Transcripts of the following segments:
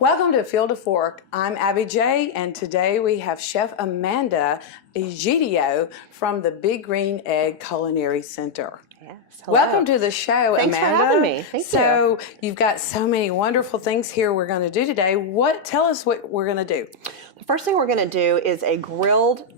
Welcome to Field to Fork. I'm Abby J, and today we have Chef Amanda Egidio from the Big Green Egg Culinary Center. Yes, hello. Welcome to the show, Thanks Amanda. for having me. Thank you. So you've got so many wonderful things here we're going to do today. Tell us what we're going to do. The first thing we're going to do is a grilled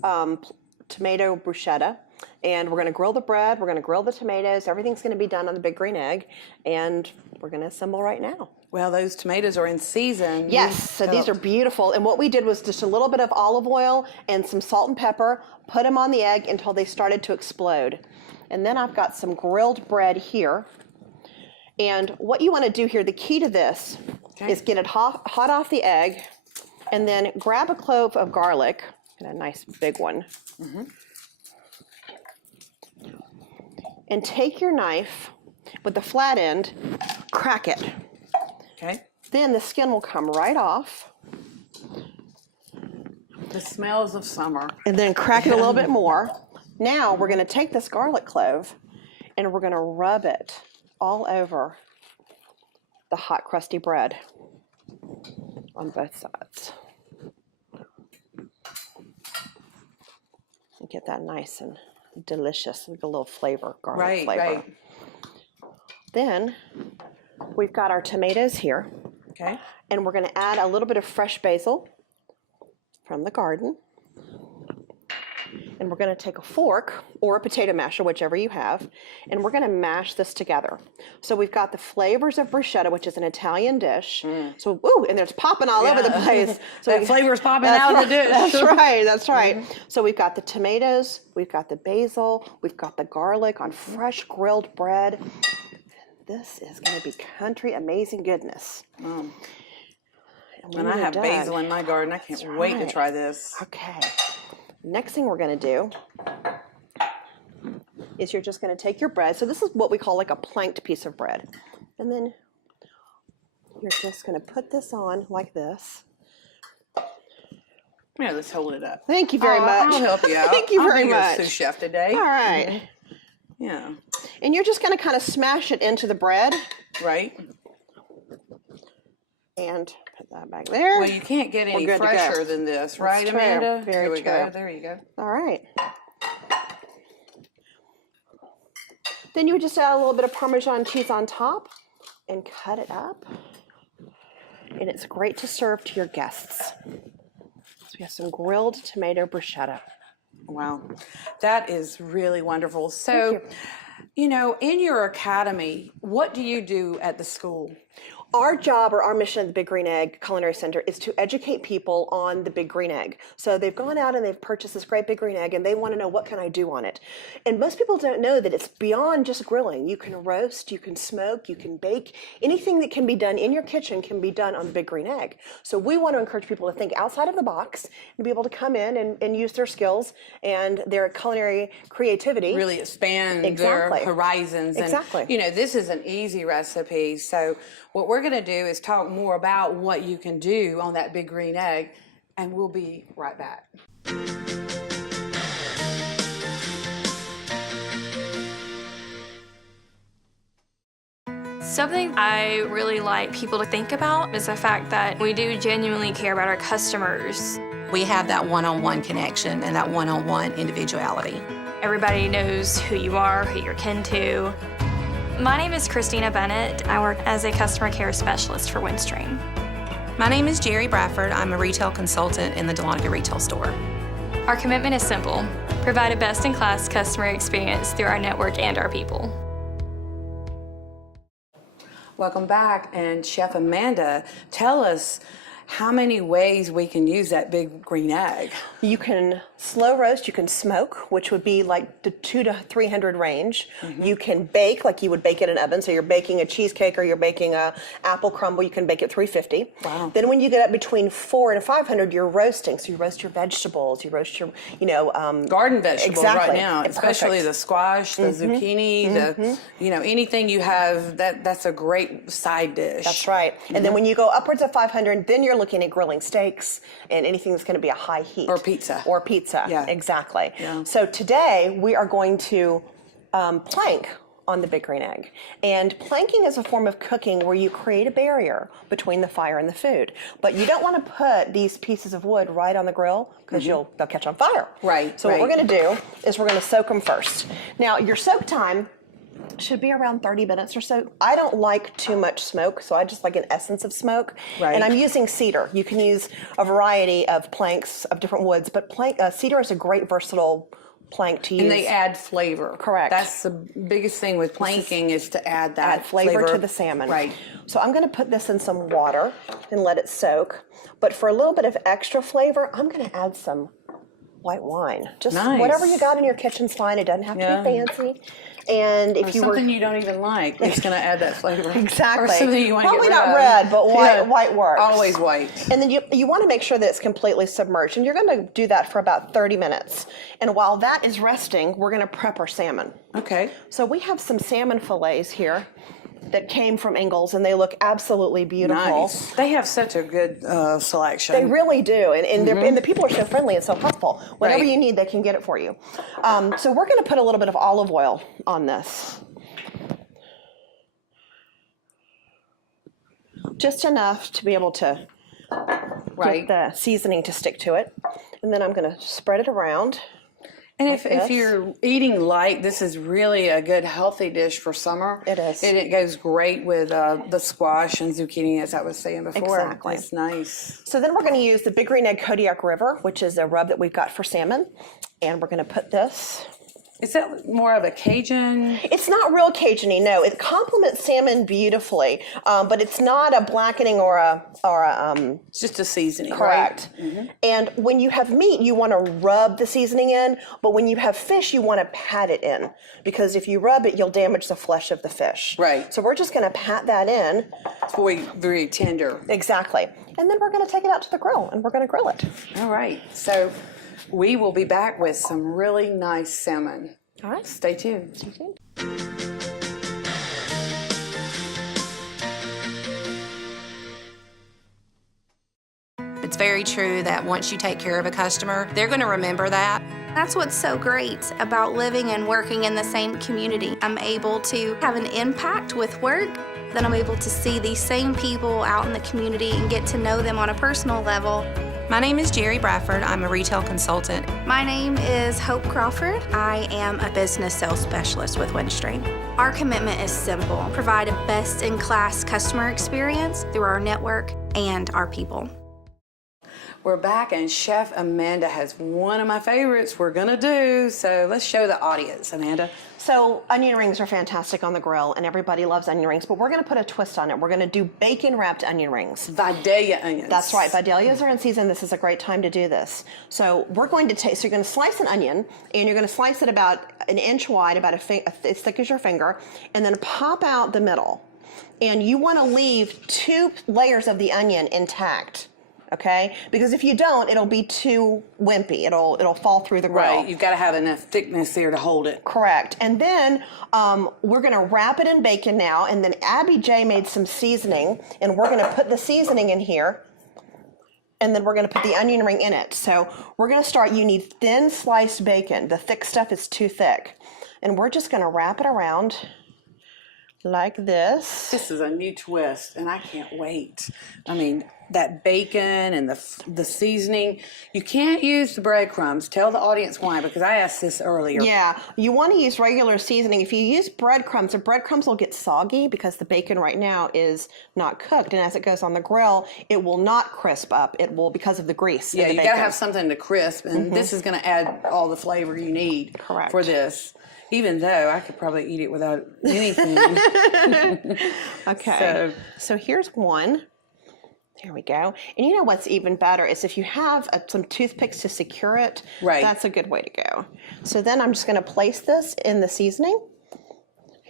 tomato bruschetta. And we're going to grill the bread, we're going to grill the tomatoes, everything's going to be done on the Big Green Egg, and we're going to assemble right now. Well, those tomatoes are in season. Yes, so these are beautiful, and what we did was just a little bit of olive oil and some salt and pepper, put them on the egg until they started to explode. And then I've got some grilled bread here, and what you want to do here, the key to this is get it hot off the egg, and then grab a clove of garlic, get a nice big one. And take your knife with the flat end, crack it. Okay. Then the skin will come right off. The smells of summer. And then crack it a little bit more. Now we're going to take this garlic clove and we're going to rub it all over the hot, crusty bread on both sides. And get that nice and delicious, like a little flavor, garlic flavor. Right. Then we've got our tomatoes here. Okay. And we're going to add a little bit of fresh basil from the garden. And we're going to take a fork or a potato masher, whichever you have, and we're going to mash this together. So we've got the flavors of bruschetta, which is an Italian dish. So, ooh, and there's popping all over the place. So that flavor's popping out of the dish. That's right, that's right. So we've got the tomatoes, we've got the basil, we've got the garlic on fresh grilled bread. This is going to be country amazing goodness. And I have basil in my garden. I can't wait to try this. Okay. Next thing we're going to do is you're just going to take your bread. So this is what we call like a planked piece of bread. And then you're just going to put this on like this. Yeah, let's hold it up. Thank you very much. I'll help you out. Thank you very much. I'll be your sous chef today. All right. Yeah. And you're just going to kind of smash it into the bread. Right. And put that back there. Well, you can't get any fresher than this, right, Amanda? Very true. Here we go. There you go. All right. Then you would just add a little bit of Parmesan cheese on top and cut it up. And it's great to serve to your guests. So we have some grilled tomato bruschetta. Wow, that is really wonderful. So, you know, in your academy, what do you do at the school? Our job or our mission at the Big Green Egg Culinary Center is to educate people on the Big Green Egg. So they've gone out and they've purchased this great Big Green Egg and they want to know, what can I do on it? And most people don't know that it's beyond just grilling. You can roast, you can smoke, you can bake. Anything that can be done in your kitchen can be done on the Big Green Egg. So we want to encourage people to think outside of the box and be able to come in and use their skills and their culinary creativity. Really expand their horizons. And, you know, this is an easy recipe. So what we're going to do is talk more about what you can do on that Big Green Egg, and we'll be right back. Something I really like people to think about is the fact that we do genuinely care about our customers. We have that one-on-one connection and that one-on-one individuality. Everybody knows who you are, who you're kin to. My name is Christina Bennett. I work as a customer care specialist for Windstream. My name is Jerry Bradford. I'm a retail consultant in the Dahlonega retail store. Our commitment is simple: provide a best-in-class customer experience through our network and our people. Welcome back, and Chef Amanda, tell us how many ways we can use that Big Green Egg. You can slow roast, you can smoke, which would be like the 200 to 300 range. You can bake like you would bake in an oven. So you're baking a cheesecake or you're baking a apple crumble, you can bake at 350. Wow. Then when you get up between 400 and 500, you're roasting. So you roast your vegetables, you roast your, garden vegetables right now, especially the squash, the zucchini, the, anything you have, that's a great side dish. That's right. And then when you go upwards of 500, then you're looking at grilling steaks and anything that's going to be a high heat. Or pizza. Or pizza, yeah. Exactly. Yeah. So today we are going to plank on the big green egg. And planking is a form of cooking where you create a barrier between the fire and the food. But you don't want to put these pieces of wood right on the grill because they'll catch on fire. Right. So what we're going to do is we're going to soak them first. Now, your soak time should be around 30 minutes or so. I don't like too much smoke, so I just like an essence of smoke. Right. And I'm using cedar. You can use a variety of planks of different woods, but cedar is a great versatile plank to use. And they add flavor. Correct. That's the biggest thing with planking is to add that flavor to the salmon. Right. So I'm going to put this in some water and let it soak. But for a little bit of extra flavor, I'm going to add some white wine. Just whatever you got in your kitchen's fine. It doesn't have to be fancy. And if you something you don't even like, it's going to add that flavor. Exactly. Or something you want Probably to get rid not red, but white works. Always white. And then you want to make sure that it's completely submerged. And you're going to do that for about 30 minutes. And while that is resting, we're going to prep our salmon. Okay. So we have some salmon fillets here that came from Ingalls, and they look absolutely beautiful. Nice. They have such a good selection. They really do, and the people are so friendly and so helpful. Whatever you need, they can get it for you. So we're going to put a little bit of olive oil on this. Just enough to be able to get the seasoning to stick to it. And then I'm going to spread it around. And if you're eating light, this is really a good healthy dish for summer. It is. And it goes great with the squash and zucchini, as I was saying before. Exactly. It's nice. So then we're going to use the Big Green Egg Kodiak River, which is a rub that we've got for salmon. And we're going to put this. Is that more of a Cajun? It's not real Cajun-y, no. It complements salmon beautifully, but it's not a blackening or a It's just a seasoning, correct. Right? Mm-hmm. And when you have meat, you want to rub the seasoning in, but when you have fish, you want to pat it in, because if you rub it, you'll damage the flesh of the fish. Right. So we're just going to pat that in. It's very, very tender. Exactly. And then we're going to take it out to the grill, and we're going to grill it. All right. So we will be back with some really nice salmon. All right. Stay tuned. Stay tuned. It's very true that once you take care of a customer, they're going to remember that. That's what's so great about living and working in the same community. I'm able to have an impact with work. Then I'm able to see these same people out in the community and get to know them on a personal level. My name is Jerry Bradford. I'm a retail consultant. My name is Hope Crawford. I am a business sales specialist with Windstream. Our commitment is simple: provide a best-in-class customer experience through our network and our people. We're back, and Chef Amanda has one of my favorites we're gonna do. So let's show the audience, Amanda. So onion rings are fantastic on the grill, and everybody loves onion rings, but we're going to put a twist on it. We're going to do bacon-wrapped onion rings. Vidalia onions. That's right. Vidalias are in season. This is a great time to do this. So we're going to take, so you're going to slice an onion, and you're going to slice it about an inch wide, about as thick as your finger, and then pop out the middle. And you want to leave 2 layers of the onion intact. Okay, because if you don't, it'll be too wimpy. It'll fall through the grill. Right, you've got to have enough thickness there to hold it. Correct. And then we're going to wrap it in bacon now. And then Abby J made some seasoning, and we're going to put the seasoning in here. And then we're going to put the onion ring in it. So we're going to start. You need thin sliced bacon. The thick stuff is too thick, and we're just going to wrap it around like this. This is a new twist, and I can't wait. I mean, that bacon and the seasoning. You can't use the breadcrumbs. Tell the audience why, because I asked this earlier. Yeah, you want to use regular seasoning. If you use breadcrumbs, the breadcrumbs will get soggy because the bacon right now is not cooked, and as it goes on the grill, it will not crisp up. It will, because of the grease. Yeah, in the you bacon. got to have something to crisp, and this is going to add all the flavor you need for this. Even though I could probably eat it without anything. Okay, so here's one. There we go. And you know what's even better is if you have some toothpicks to secure it, that's a good way to go. So then I'm just going to place this in the seasoning.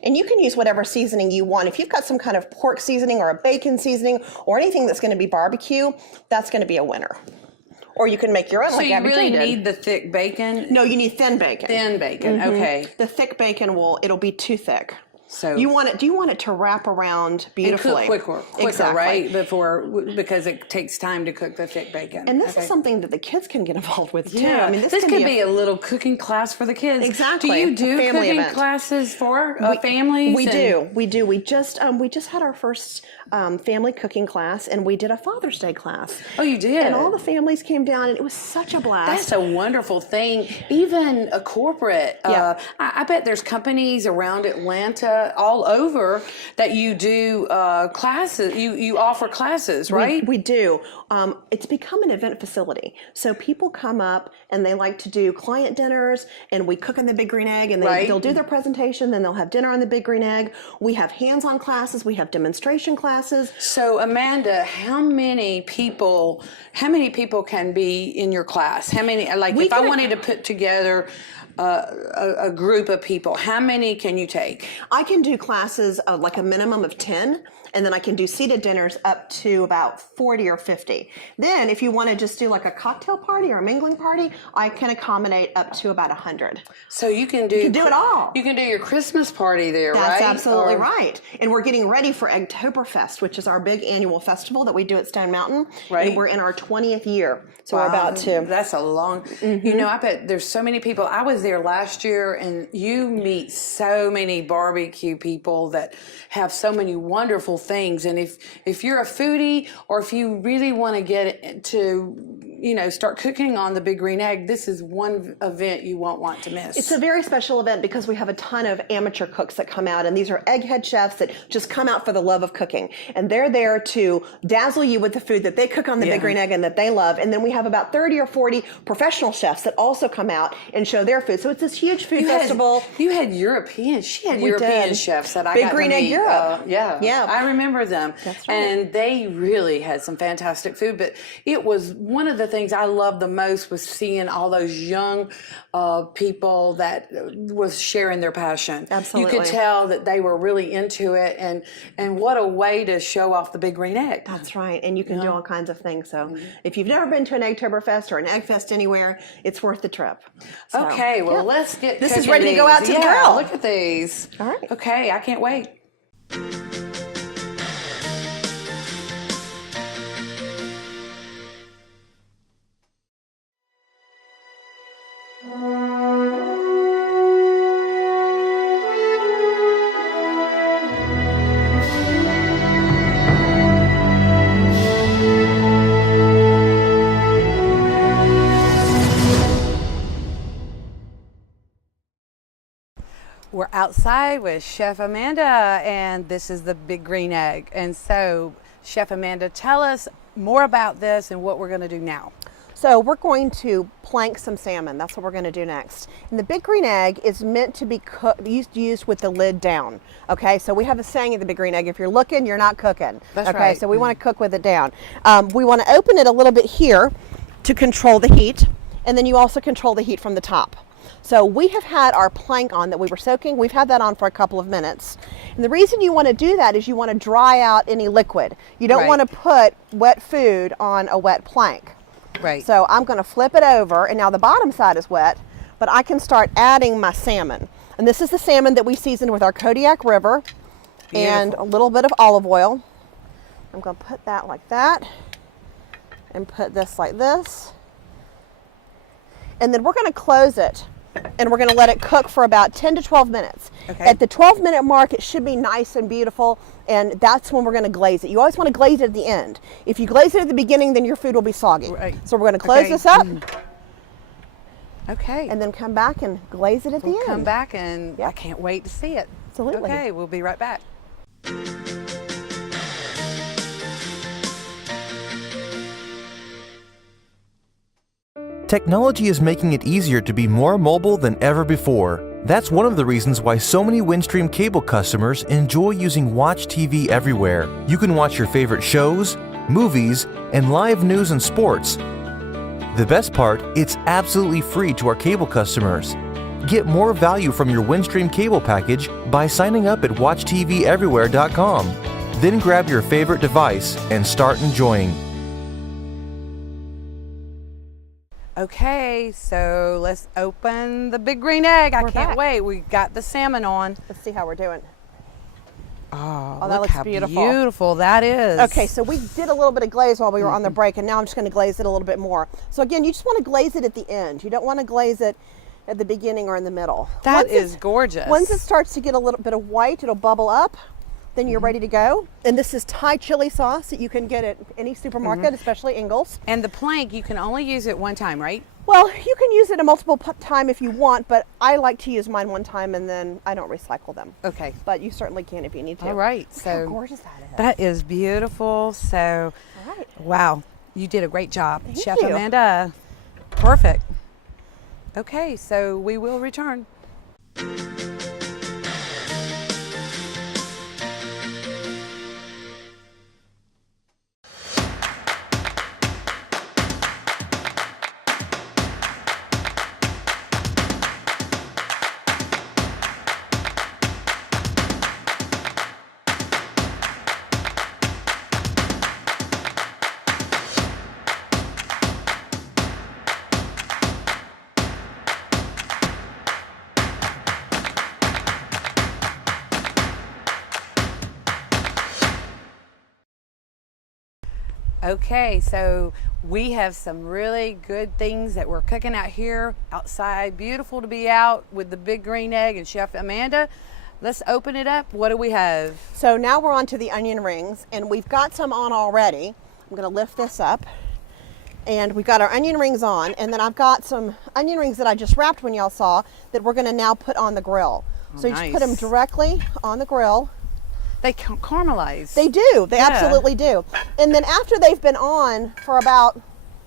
And you can use whatever seasoning you want. If you've got some kind of pork seasoning or a bacon seasoning or anything that's going to be barbecue, that's going to be a winner. Or you can make your own. So you really need the thick bacon? No, you need thin bacon. Thin bacon, okay. The thick bacon it'll be too thick. So you want it. Do you want it to wrap around beautifully? And cook quicker, right? Because it takes time to cook the thick bacon. And this is something that the kids can get involved with too. Yeah, I mean, this could be a little cooking class for the kids. Exactly. Do you do family cooking event. classes for families? We do. We just had our first family cooking class, and we did a Father's Day class. Oh, you did? And all the families came down, and it was such a blast. That's a wonderful thing. Even a corporate. I bet there's companies around Atlanta, all over, that you do classes. You offer classes, right? We do. It's become an event facility. So people come up and they like to do client dinners, and we cook on the Big Green Egg, and they'll do their presentation, then they'll have dinner on the Big Green Egg. We have hands-on classes. We have demonstration classes. So Amanda, how many people can be in your class? How many? Like, if I wanted to put together a group of people, how many can you take? I can do classes of like a minimum of 10. And then I can do seated dinners up to about 40 or 50. Then if you want to just do like a cocktail party or a mingling party, I can accommodate up to about 100. So you can do it all. You can do your Christmas party there, right? That's absolutely right. And we're getting ready for Eggtoberfest, which is our big annual festival that we do at Stone Mountain. Right. And we're in our 20th year. So we're about to. That's a long, you know, I bet there's so many people. I was there last year, and you meet so many barbecue people that have so many wonderful things. And if you're a foodie, or if you really want to get to, you know, start cooking on the Big Green Egg, this is one event you won't want to miss. It's a very special event because we have a ton of amateur cooks that come out, and these are egghead chefs that just come out for the love of cooking. And they're there to dazzle you with the food that they cook on the Big Green Egg and that they love. And then we have about 30 or 40 professional chefs that also come out and show their food. So it's this huge food festival. You had European. She had European chefs that I got to meet. Big Green Egg Europe. Yeah. I remember them. That's right. And they really had some fantastic food. But it was one of the things I loved the most was seeing all those young people that was sharing their passion. Absolutely. You could tell that they were really into it, and what a way to show off the Big Green Egg. That's right. And you can do all kinds of things. So if you've never been to an Eggtoberfest or an Egg Fest anywhere, it's worth the trip. So, okay, well, let's get this is ready to go out to the grill. Look at these. All right. Okay, I can't wait. We're outside with Chef Amanda, and this is the Big Green Egg. And so, Chef Amanda, tell us more about this and what we're going to do now. So we're going to plank some salmon. That's what we're going to do next. And the Big Green Egg is meant to be used with the lid down. Okay, so we have a saying at the Big Green Egg: if you're looking, you're not cooking. That's okay, right. So we want to cook with it down. We want to open it a little bit here to control the heat, and then you also control the heat from the top. So we have had our plank on that we were soaking. We've had that on for a couple of minutes. And the reason you want to do that is you want to dry out any liquid. You don't want to put wet food on a wet plank. Right. So I'm going to flip it over, and now the bottom side is wet, but I can start adding my salmon. And this is the salmon that we seasoned with our Kodiak River and a little bit of olive oil. I'm going to put that like that and put this like this. And then we're going to close it, and we're going to let it cook for about 10 to 12 minutes. Okay. At the 12-minute mark, it should be nice and beautiful, and that's when we're going to glaze it. You always want to glaze it at the end. If you glaze it at the beginning, then your food will be soggy. Right. So we're going to close this up. Okay. And then come back and glaze it at the end. Come back, and I can't wait to see it. Absolutely. Okay, we'll be right back. Technology is making it easier to be more mobile than ever before. That's one of the reasons why so many Windstream cable customers enjoy using Watch TV everywhere. You can watch your favorite shows, movies, and live news and sports. The best part, it's absolutely free to our cable customers. Get more value from your Windstream cable package by signing up at WatchTVEverywhere.com. Then grab your favorite device and start enjoying. Okay, so let's open the Big Green Egg. I can't wait. We got the salmon on. Let's see how we're doing. Oh, that look looks how beautiful. beautiful that is. Okay, so we did a little bit of glaze while we were on the break, and now I'm just going to glaze it a little bit more. So again, you just want to glaze it at the end. You don't want to glaze it at the beginning or in the middle. That is gorgeous. Once it starts to get a little bit of white, it'll bubble up. Then you're ready to go. And this is Thai chili sauce that you can get at any supermarket, especially Ingles. And the plank, you can only use it one time, right? Well, you can use it a multiple time if you want, but I like to use mine one time and then I don't recycle them. Okay. But you certainly can if you need to. All right. Look So how gorgeous that is. that is beautiful. So, All right. wow, you did a great job, Thank Chef you. Amanda. Perfect. Okay, so we will return. Okay, so we have some really good things that we're cooking out here outside. Beautiful to be out with the big green egg and Chef Amanda. Let's open it up. What do we have? So now we're on to the onion rings, and we've got some on already. I'm going to lift this up, and we've got our onion rings on, and then I've got some onion rings that I just wrapped when y'all saw that we're going to now put on the grill. So you just put them directly on the grill. They caramelize. They do. They absolutely do. And then after they've been on for about,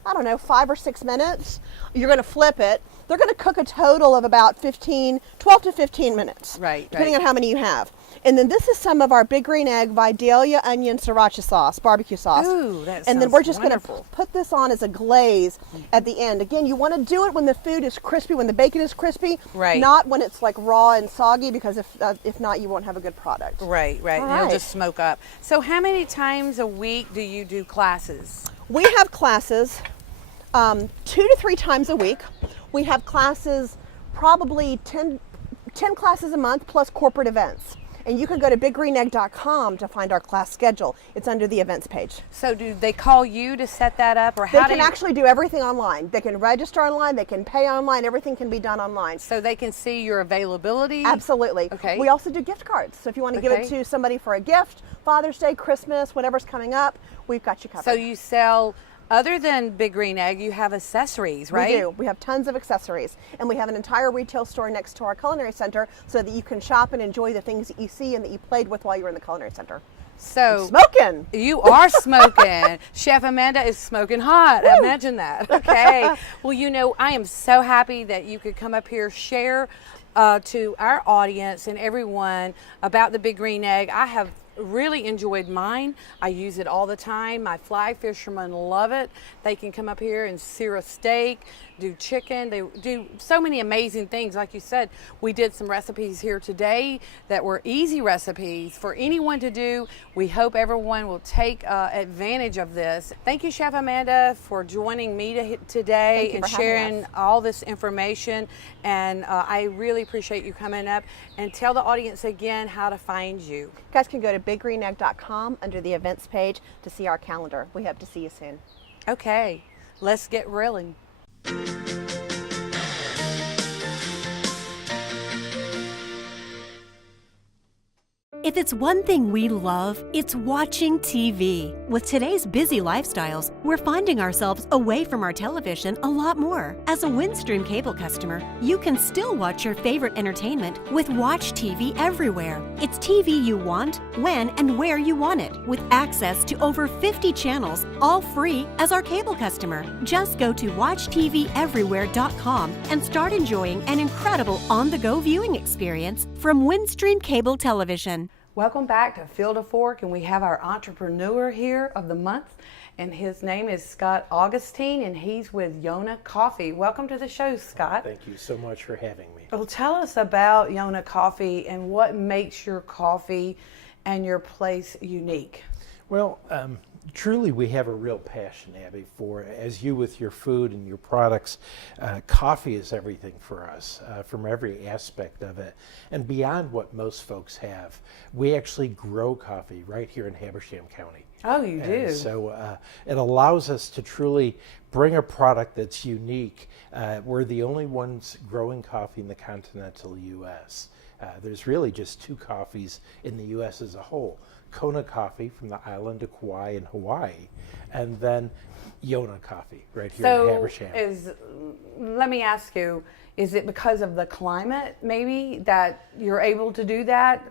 I don't know, 5 or 6 minutes, you're going to flip it. They're going to cook a total of about 12 to 15 minutes. Right. Depending on how many you have. And then this is some of our big green egg, Vidalia onion sriracha sauce, barbecue sauce. Ooh, that and then we're just going to put this on as a glaze at the end. Again, you want to do it when the food is crispy, when the bacon is crispy, right? Not when it's like raw and soggy, because if not, you won't have a good product. Right. It'll just smoke up. So how many times a week do you do classes? We have classes 2 to 3 times a week. We have classes, probably 10 classes a month plus corporate events. And you can go to biggreenegg.com to find our class schedule. It's under the events page. So do they call you to set that up, or They can actually do everything online. They can register online, they can pay online, everything can be done online. So they can see your availability? Absolutely. Okay. We also do gift cards. So if you want to give it to somebody for a gift, Father's Day, Christmas, whatever's coming up, we've got you covered. So you sell, other than Big Green Egg, you have accessories, right? We do. We have tons of accessories. And we have an entire retail store next to our culinary center so that you can shop and enjoy the things that you see and that you played with while you were in the culinary center. So smoking. You are smoking. Chef Amanda is smoking hot. Woo! Imagine that. Okay. Well, you know, I am so happy that you could come up here, share to our audience and everyone about the Big Green Egg. I have really enjoyed mine. I use it all the time. My fly fishermen love it. They can come up here and sear a steak, do chicken. They do so many amazing things. Like you said, we did some recipes here today that were easy recipes for anyone to do. We hope everyone will take advantage of this. Thank you, Chef Amanda, for joining me today and sharing all this information. And I really appreciate you coming up. And tell the audience again how to find you. You guys can go to biggreenegg.com under the events page to see our calendar. We hope to see you soon. Okay, let's get reeling. If it's one thing we love, it's watching TV. With today's busy lifestyles, we're finding ourselves away from our television a lot more. As a Windstream cable customer, you can still watch your favorite entertainment with Watch TV everywhere. It's TV you want, when and where you want it, with access to over 50 channels, all free as our cable customer. Just go to watchTVEverywhere.com and start enjoying an incredible on-the-go viewing experience from Windstream Cable Television. Welcome back to Field of Fork, and we have our entrepreneur here of the month, and his name is Scott Augustine, and he's with Yona Coffee. Welcome to the show, Scott. Thank you so much for having me. Well, tell us about Yona Coffee and what makes your coffee and your place unique. Well, truly we have a real passion, Abby, for, as you with your food and your products, coffee is everything for us, from every aspect of it. And beyond what most folks have, we actually grow coffee right here in Habersham County. Oh, you do? So it allows us to truly bring a product that's unique. We're the only ones growing coffee in the continental U.S. There's really just 2 coffees in the U.S. as a whole. Kona coffee from the island of Kauai in Hawaii, and then Yona coffee right here in Habersham. Let me ask you, is it because of the climate maybe that you're able to do that?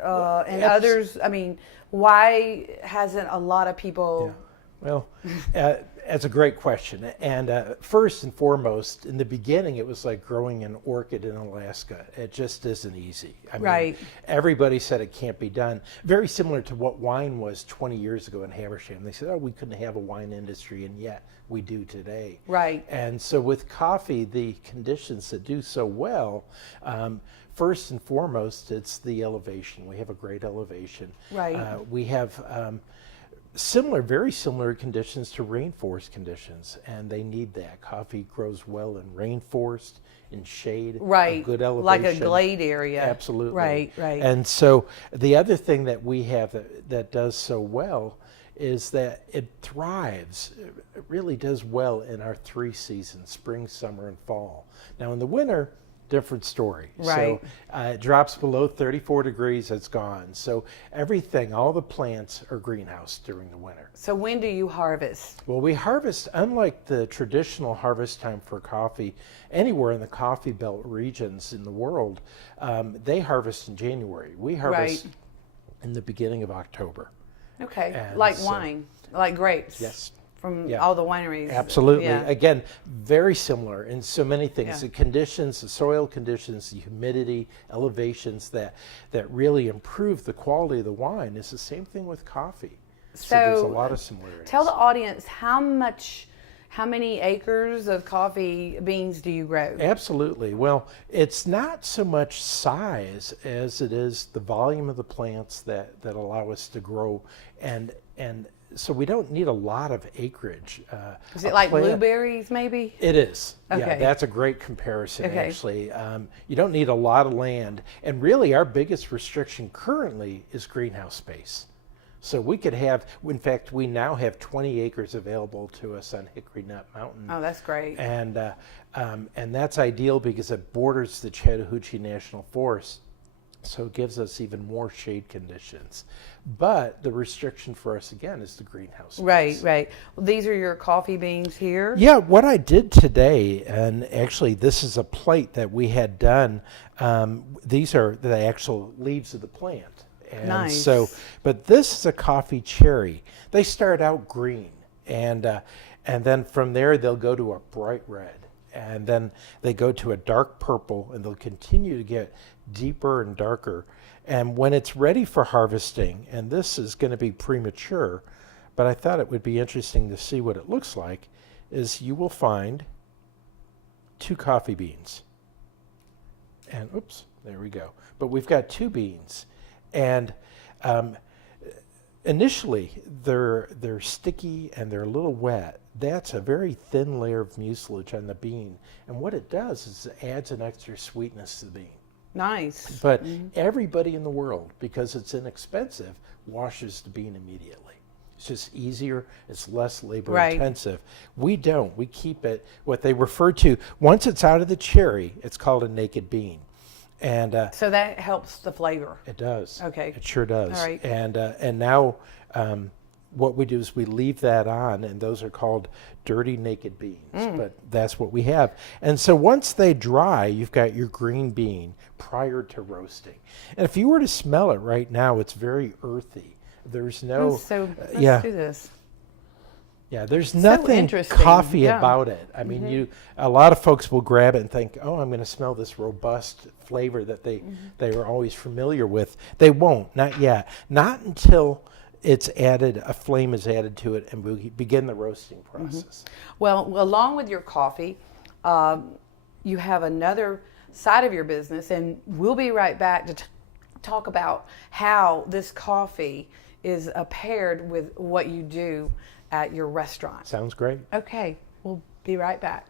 And others, I mean, why hasn't a lot of people... Yeah. Well, that's a great question. And first and foremost, in the beginning, it was like growing an orchid in Alaska. It just isn't easy. I mean, everybody said it can't be done. Very similar to what wine was 20 years ago in Habersham. They said, oh, we couldn't have a wine industry, and yet we do today. Right. And so with coffee, the conditions that do so well, first and foremost, it's the elevation. We have a great elevation. Right. We have... very similar conditions to rainforest conditions, and they need that. Coffee grows well in rainforest, in shade, right, good elevation. Like a glade area. Absolutely. Right. And so the other thing that we have that does so well is that it thrives. It really does well in our 3 seasons, spring, summer, and fall. Now in the winter, different story. Right. So it drops below 34 degrees, it's gone. So everything, all the plants are greenhouse during the winter. So when do you harvest? Well, we harvest, unlike the traditional harvest time for coffee, anywhere in the coffee belt regions in the world, they harvest in January. We harvest in the beginning of October. Okay, And like wine, like grapes. Yes. From all the wineries. Absolutely. Yeah. Again, very similar in so many things. The conditions, the soil conditions, the humidity, elevations that really improve the quality of the wine is the same thing with coffee. So there's a lot of similarities. Tell the audience how many acres of coffee beans do you grow? Absolutely. Well, it's not so much size as it is the volume of the plants that allow us to grow, and so we don't need a lot of acreage. Is it like blueberries, maybe? It is. Okay. Yeah, that's a great comparison, actually. You don't need a lot of land. And really, our biggest restriction currently is greenhouse space. So we could have, in fact, we now have 20 acres available to us on Hickory Nut Mountain. Oh, that's great. And that's ideal because it borders the Chattahoochee National Forest. So it gives us even more shade conditions. But the restriction for us, again, is the greenhouse space. Right. Well, these are your coffee beans here? Yeah, what I did today, and actually this is a plate that we had done. These are the actual leaves of the plant. And nice. So, but this is a coffee cherry. They start out green, and then from there they'll go to a bright red. And then they go to a dark purple, and they'll continue to get deeper and darker. And when it's ready for harvesting, and this is going to be premature, but I thought it would be interesting to see what it looks like, is you will find 2 coffee beans. And oops, there we go. But we've got 2 beans. And initially, they're sticky and they're a little wet. That's a very thin layer of mucilage on the bean. And what it does is it adds an extra sweetness to the bean. Nice. But everybody in the world, because it's inexpensive, washes the bean immediately. It's just easier. It's less labor intensive. We don't. We keep it, what they refer to, once it's out of the cherry, it's called a naked bean. And so that helps the flavor. It does. Okay. It sure does. All right. And now what we do is we leave that on, and those are called dirty naked beans. But that's what we have. And so once they dry, you've got your green bean prior to roasting. And if you were to smell it right now, it's very earthy. There's no. So let's do this. Yeah, there's nothing coffee about it. I mean, a lot of folks will grab it and think, oh, I'm going to smell this robust flavor that they were always familiar with. They won't, not yet. Not until it's added, a flame is added to it, and we begin the roasting process. Well, along with your coffee, you have another side of your business, and we'll be right back to talk about how this coffee is paired with what you do at your restaurant. Sounds great. Okay, we'll be right back.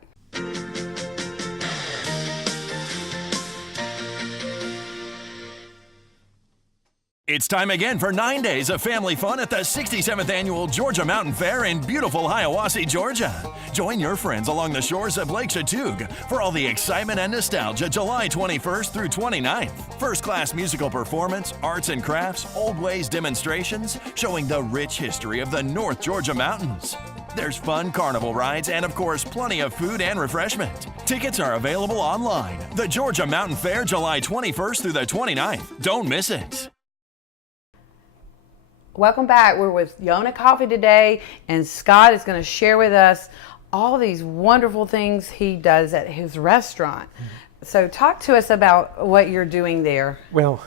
It's time again for 9 days of family fun at the 67th Annual Georgia Mountain Fair in beautiful Hiawassee, Georgia. Join your friends along the shores of Lake Chattooga for all the excitement and nostalgia July 21st through 29th. First-class musical performance, arts and crafts, old ways demonstrations, showing the rich history of the North Georgia mountains. There's fun carnival rides and, of course, plenty of food and refreshment. Tickets are available online. The Georgia Mountain Fair, July 21st through the 29th. Don't miss it. Welcome back. We're with Yona Coffee today, and Scott is going to share with us all these wonderful things he does at his restaurant. So talk to us about what you're doing there. Well,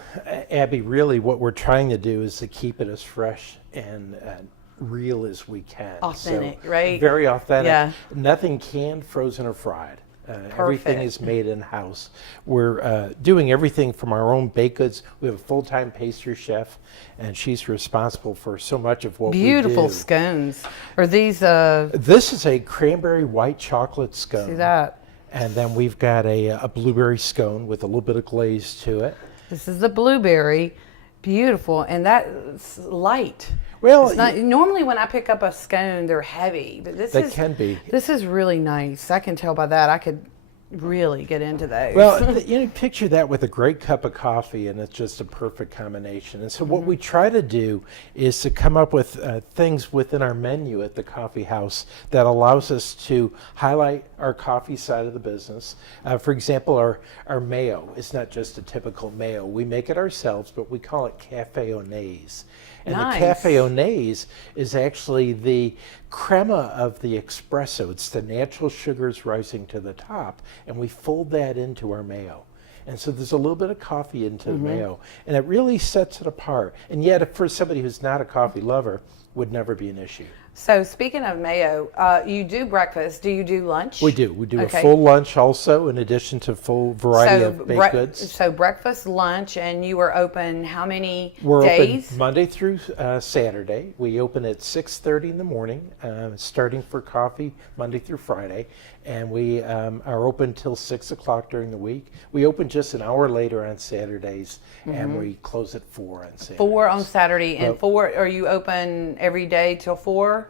Abby, really what we're trying to do is to keep it as fresh and real as we can. Authentic, so, right? Very authentic. Yeah. Nothing canned, frozen, or fried. Everything is made in-house. We're doing everything from our own baked goods. We have a full-time pastry chef, and she's responsible for so much of what we do. Beautiful scones. Are these... This is a cranberry white chocolate scone. See that? And then we've got a blueberry scone with a little bit of glaze to it. This is the blueberry. Beautiful. And that's light. Well, normally when I pick up a scone, they're heavy, but this can be. This is really nice. I can tell by that. I could really get into those. Well, picture that with a great cup of coffee, and it's just a perfect combination. And so what we try to do is to come up with things within our menu at the coffee house that allows us to highlight our coffee side of the business. For example, our mayo is not just a typical mayo. We make it ourselves, but we call it cafe au nez. And nice. The cafe au nez is actually the crema of the espresso. It's the natural sugars rising to the top, and we fold that into our mayo. And so there's a little bit of coffee into the mayo, and it really sets it apart. And yet, for somebody who's not a coffee lover, would never be an issue. So speaking of mayo, you do breakfast. Do you do lunch? We do. We do a full lunch also, in addition to full variety of baked goods. So breakfast, lunch, and you are open how many days? We're open Monday through Saturday. We open at 6:30 in the morning, starting for coffee Monday through Friday. And we are open till 6 o'clock during the week. We open just an hour later on Saturdays, and we close at 4 on Saturdays. 4 on Saturday, and 4, are you open every day till 4?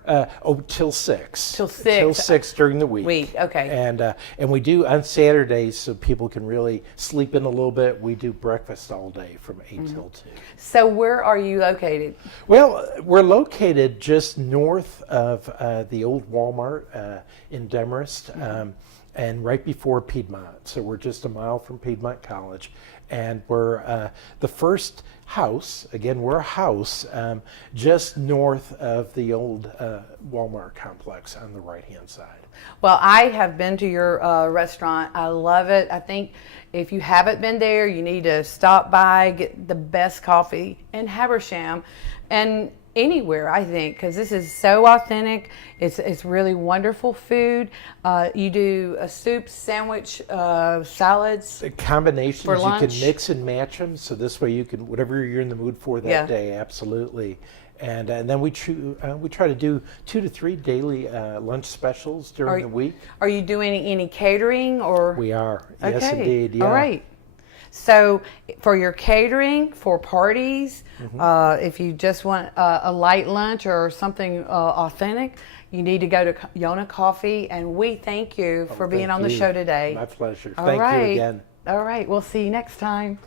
Till 6. Till 6. Till 6 during the week. Okay. And we do on Saturdays, so people can really sleep in a little bit. We do breakfast all day from 8 till 2. So where are you located? Well, we're located just north of the old Walmart in Demarest, and right before Piedmont. So we're just a mile from Piedmont College. And we're the first house, again, we're a house just north of the old Walmart complex on the right-hand side. Well, I have been to your restaurant. I love it. I think if you haven't been there, you need to stop by, get the best coffee in Habersham and anywhere, I think, because this is so authentic. It's really wonderful food. You do a soup, sandwich, salads. Combinations, for lunch. You can mix and match them, so this way you can, whatever you're in the mood for that day, absolutely. And then we try to do 2 to 3 daily lunch specials during the week. Are you doing any catering or? We are, okay. Yes indeed. Yeah. All right. So for your catering, for parties, if you just want a light lunch or something authentic, you need to go to Yona Coffee, and we thank you for being on the show today. My pleasure. All Thank right. you again. All right. We'll see you next time.